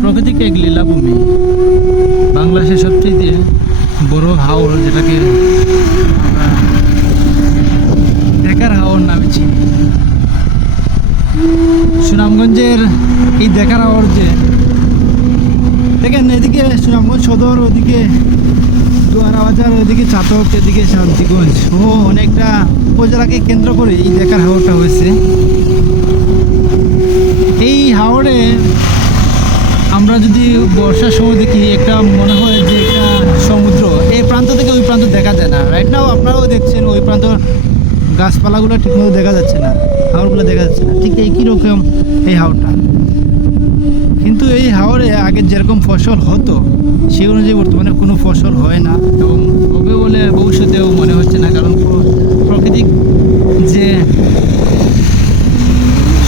প্রাকৃতিক এক লীলাভূমি, বাংলাদেশের সবচেয়ে বড় হাওর, যেটাকে আমরা দেখার হাওর নামে চিনি। সুনামগঞ্জের এই দেখার হাওর যে দেখেন, এদিকে সুনামগঞ্জ সদর, ওদিকে দুয়ারা বাজার, ওদিকে চাতক, এদিকে শান্তিগঞ্জ ও অনেকটা উপজেলাকে কেন্দ্র করে এই দেখার হাওরটা হয়েছে। এই হাওরে আমরা যদি বর্ষার সময় দেখি, একটা মনে হয় যে একটা সমুদ্র, এই প্রান্ত থেকে ওই প্রান্ত দেখা যায় না। রাইট নাও আপনারাও দেখছেন ওই প্রান্ত গাছপালাগুলো ঠিকমতো দেখা যাচ্ছে না, হাওরগুলো দেখা যাচ্ছে না। ঠিক একই রকম এই হাওরটা। কিন্তু এই হাওরে আগে যেরকম ফসল হতো সেই অনুযায়ী বর্তমানে কোনো ফসল হয় না, এবং হবে বলে ভবিষ্যতেও মনে হচ্ছে না। কারণ প্রাকৃতিক যে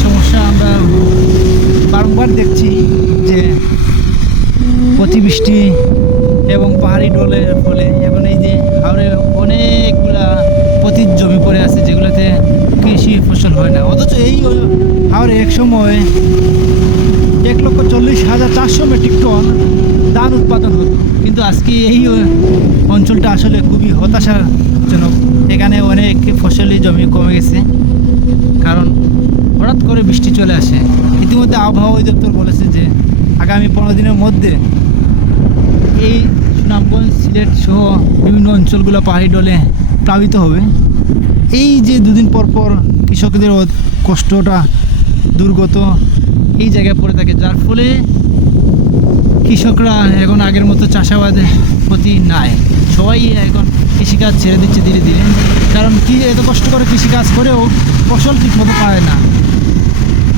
সমস্যা আমরা বারংবার দেখছি, যে অতিবৃষ্টি এবং পাহাড়ি ঢলের ফলে এখন এই যে হাওরে অনেকগুলা পতিত জমি পড়ে আছে, যেগুলোতে কৃষি ফসল হয় না। অথচ এই হাওরে এক সময় 1,40,400 মেট্রিক টন ধান উৎপাদন হতো। কিন্তু আজকে এই অঞ্চলটা আসলে খুবই হতাশাজনক। এখানে অনেক ফসলি জমি কমে গেছে, কারণ হঠাৎ করে বৃষ্টি চলে আসে। ইতিমধ্যে আবহাওয়া অধিদপ্তর বলেছে যে আগামী 15 দিনের মধ্যে এই সুনামগঞ্জ, সিলেট সহ বিভিন্ন অঞ্চলগুলো পাহাড়ি ঢলে প্লাবিত হবে। এই যে দুদিন পর পর কৃষকদের কষ্টটা, দুর্গত এই জায়গায় পড়ে থাকে, যার ফলে কৃষকরা এখন আগের মতো চাষাবাদের প্রতি নাই। সবাই এখন কৃষিকাজ ছেড়ে দিচ্ছে ধীরে ধীরে, কারণ কি এত কষ্ট করে কৃষিকাজ করেও ফসল ঠিকমতো পায় না।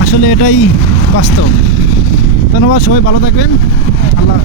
আসলে এটাই বাস্তব। ধন্যবাদ, সবাই ভালো থাকবেন। আল্লাহ।